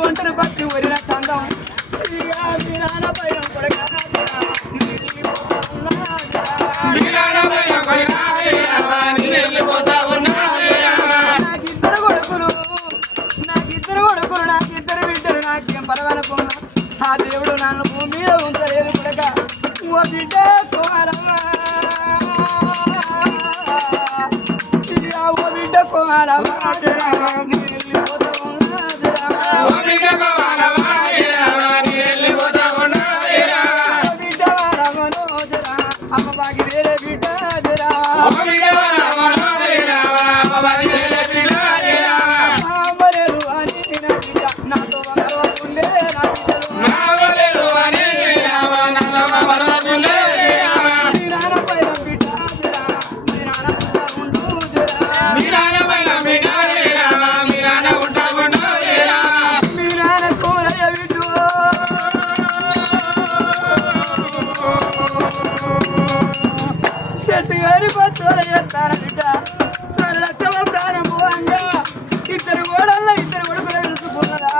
ఒంటరి పచ్చి ఒరిన తండం నాకిద్దరు కొడుకులు నాకిద్దరు బిడ్డలు నాకేం పర్వాలకున్నా ఆ దేవుడు నన్ను భూమి మీద ఉంచలేదు కొడక ఓ బిడ్డ కోరమ్మ ఓ బిడ్డ కోరమ్మ ఇద్దరు కొడుకులు తెలుసుకున్నదా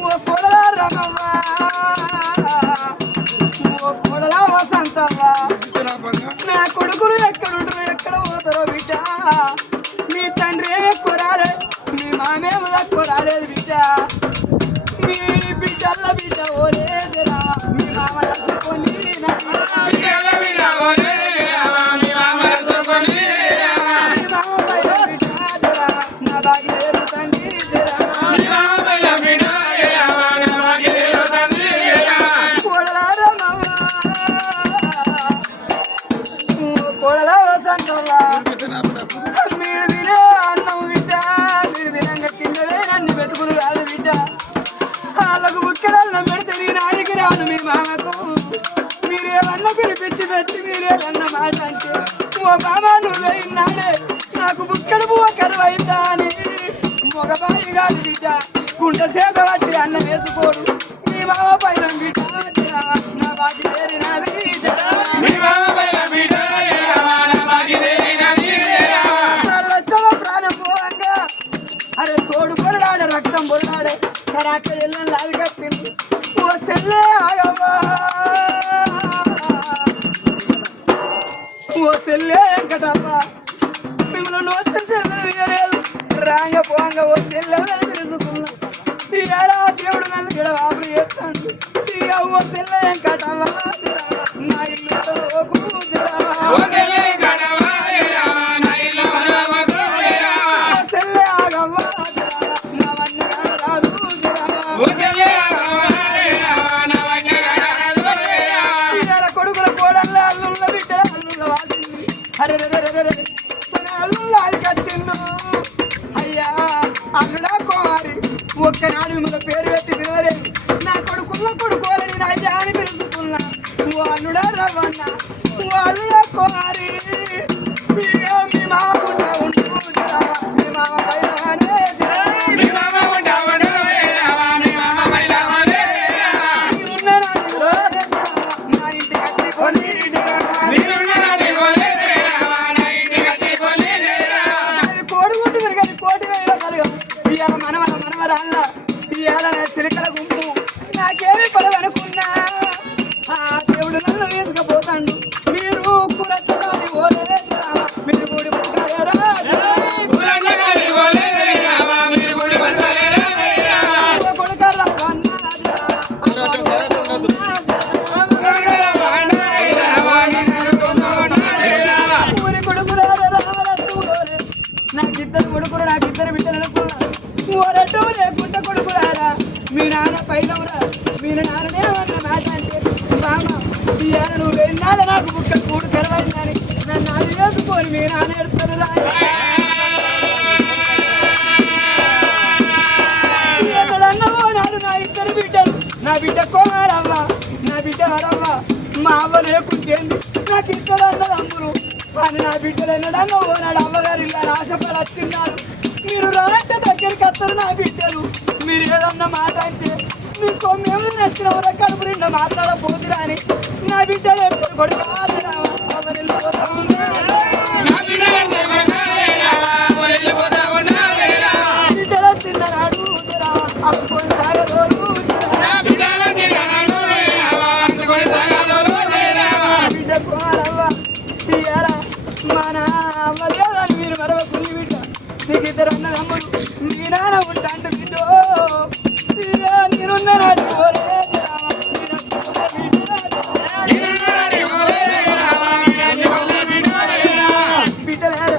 ఓ కొడలా రమవ్వ ఓ కొడలా వసంతవ్వ నా కొడుకులు ఎక్కడుంటారు ఎక్కడ పోతారో బిడ్డ మీ తండ్రి ఏమి ఎక్కువ రాలేదు మీ మామేమో తక్కువ రాలేదు బిడ్డ మీ బిడ్డల్ల బిడ్డ ఓలేదురా మీ మామ తక్కువని మీరు తినే అన్నం బిడ్డ మీరు తినంగా కిందలే నన్ను వెతుకులు కాదు బిడ్డ వాళ్ళకు బుక్కడల్లం పెడితే నేను ఆదికి రాను మీ మామకు మీరేమన్నా పిలిపించి పెట్టి మీరేమన్నా మాట అంటే ఓ మామ నువ్వు విన్నాడే నాకు బుక్కడు పువ్వ కరువైందా అని మగబాయి కాదు బిడ్డ గుంట చేత పట్టి అన్నం వేసుకోడు మీ మామ పైన బిడ్డ నా బాకి చేరినది అరే తోడు పొరడాడే రక్తం పొరడాడే కరాక ఎల్లని లావి కట్టింది ఓ చెల్లె ఆగవ్వా ఓ చెల్లె వెంకటమ్మ మిమ్మల్ని నోటి చెల్లెలేదు రాంగ పోంగ ఓ చెల్లెలని తెలుసుకున్నా ఇయారా దేవుడు నన్ను గిడవాపులు చేస్తాను ఇక ఓ చెల్లె వెంకటమ్మ నా ఇల్లు కొడుకుల కోడళ్ళ అల్లుళ్ళ బిడ్డల అల్లుళ్ళ వాసింది అరే మన అల్లుళ్ళ అదికొచ్చిండు అయ్యా అల్లుడా కోమారి ఒక్కనాడు మిమ్మల్ని పేరు పెట్టి వినరే నా కొడుకుల కొడుకోలని నా అయ్యా అని పిలుచుకున్నా ఓ అల్లుడా రవ్వన్న ఓ అల్లుడా కోమారి మీ మామ ఉంటూ మీ మామ పైన చిలకల గుంపు నాకేమి పడవనుకున్నా ఆ దేవుడు నన్ను వేసుకపోతాడు నాకిద్దరు కొడుకులు నాకిద్దరు బిడ్డలు అనుకున్నా ఓరడ్డు లేకుండా కొడుకులారా మీ నాన్న పైనవురా మీ నాన్ననే అన్న మాట అంటే బామ ఇవాళ నువ్వు వెళ్ళినాడ నాకు బుక్క కూడు తెరవాలి కానీ నన్ను అది వేసుకొని మీ నాన్న ఎడతారు రా ఎక్కడన్నావో నాడు నా ఇద్దరు బిడ్డలు నా బిడ్డ కోమారవ్వ నా బిడ్డ వరవ్వ మా అవ్వ లేకుంటేంది నాకు ఇద్దరు అన్నది అమ్ములు అని నా బిడ్డలు ఎన్నడన్నా ఓనాడు అమ్మగారు ఇలా ఆశపడి వచ్చిన్నారు మీరు రాంటే దగ్గరికి వస్తారు నా బిడ్డలు మీరు ఏదన్నా మాట అంటే మీ సొమ్మెలు నచ్చిన కడుపు నిండా మాట్లాడబోతురా అని నా బిడ్డలు ఎప్పుడు కొడుకు బిడ్డలు తిన్ననాడు అప్పుడు సాగదోరు బిడ్డ కోరవ్వ తీయాల మన అమ్మ లేదని మీరు మరవకుని బిడ్డ నీకు ఇద్దరు అన్నది అమ్మలు మీ నాన్న ఉంటాంటు బిడ్డ నేనున్న నాటి బిడ్డలారు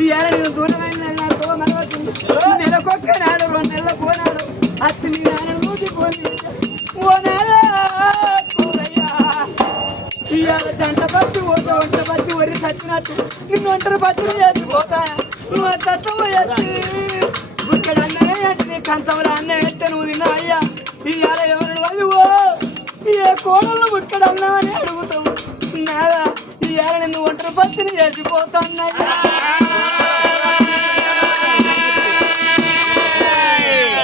ఇవాళ నేను దూరమైన నాతో మరవతుంది నెలకొక్క నాడు 2 నెలల పోనాడు అత్తి మీ నాన్న ఊగిపోయి ఓ నాదా ఇవాళ జంట పచ్చి పోతా వంట పచ్చి వరి చచ్చినట్టు నిన్ను ఒంటరి పచ్చులు చేసిపోతా నువ్వు తత్వం ఎత్తి ఇక్కడ అన్ననే అంటే నీ కంచంలో అన్న ఎత్తే నువ్వు తిన్నా అయ్యా ఇవాళ ఎవరు వాళ్ళు ఏ కోడలు ఇక్కడ అన్నామని అడుగుతావు నాదా ఇవాళ నిన్ను ఒంటరి పచ్చిని చేసిపోతా అన్నయ్యా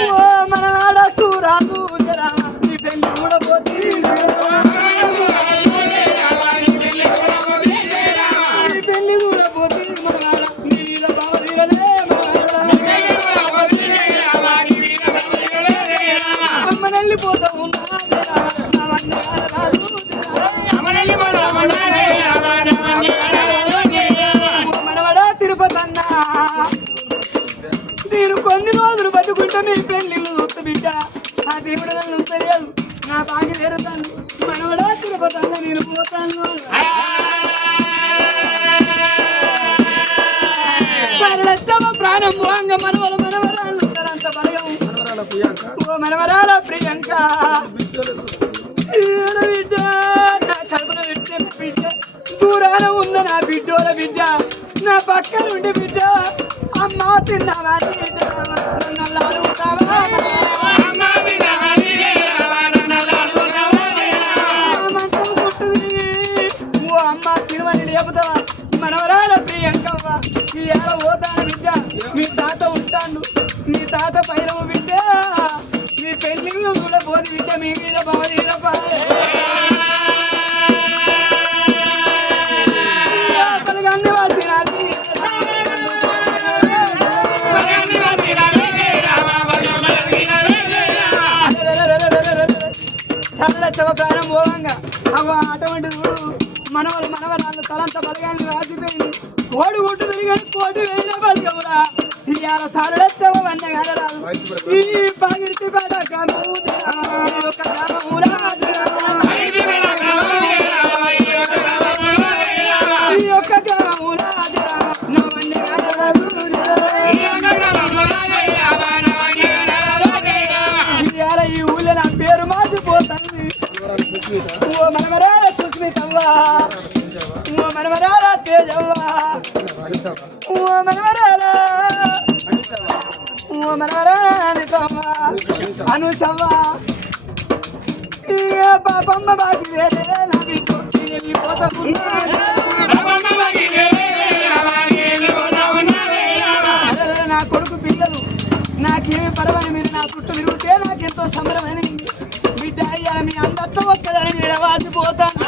ఓ మన ఆడ సూరాదు నీ పెళ్లి కూడా పోతే పెళ్లి కూడా పోతే మన నీళ్ళ బావదీరలే అమ్మ నెల్లిపోతా ఉన్నా మనవడా తిరుపతి అన్నా నేను కొన్ని రోజులు బతుకుంటా మీ పెళ్లిళ్ళు చూస్తా బిడ్డ ఆ దేవుడు నన్ను తెలియదు నా బాగా తెరుతాను మనవడా తిరుపతి అన్న నేను పోతాను ప్రాణం పోంగ మనవల మనవరాళ్ళు అంత బలగం ఓ మనవరాల ప్రియాంక బిడ్డ నా కడుపున పెట్టిన బిడ్డ దూరాన ఉన్న నా బిడ్డోల బిడ్డ నా పక్కన ఉండి బిడ్డ అమ్మ తిన్నావా నన్ను అడుగుతావా మంచం చుట్టది ఓ అమ్మ తిరుమని లేపుతావా మనవరాల ప్రియాంకవ్వ ఈ ఏడ పోతాను బిడ్డ మీ తాత ఉంటాడు మీ తాత పైన బిడ్డ మీ పెళ్లిళ్ళు కూడా పోదు బిడ్డ మీ మీద బాగా చవ ప్రాణం పోవంగా అవ అటువంటి మనవలు మనవరాళ్ళు తలంత బలగాన్ని రాసిపోయింది కోడి గుట్టు తిరిగి కోటి వేల బలగమురా ఇవాళ సారడచ్చవ వందగాలరాలు ఈ బాగిరితి పేట గ్రామము ఒక గ్రామమురా ఈ యొక్క గ్రామమురా నా వందగాలరాలు ఇవాళ ఈ ఊళ్ళో నా పేరు మార్చిపోతాను ఓ మనవరాల సుస్మితవ్వ ఓ మనవరాల తేజవ్వ ఓ మనవరాల అనితవ్వ అనుషవ్వ పాపమ్మ బాకి నా కొడుకు పిల్లలు నాకేమి పర్వాలేదు మీరు నా చుట్టూ తిరిగితే నాకెంతో సంబరమైనది బిడ్డ అయ్యా మీ అందట్లో ఒక్కదాన్ని నిడవాసిపోతాను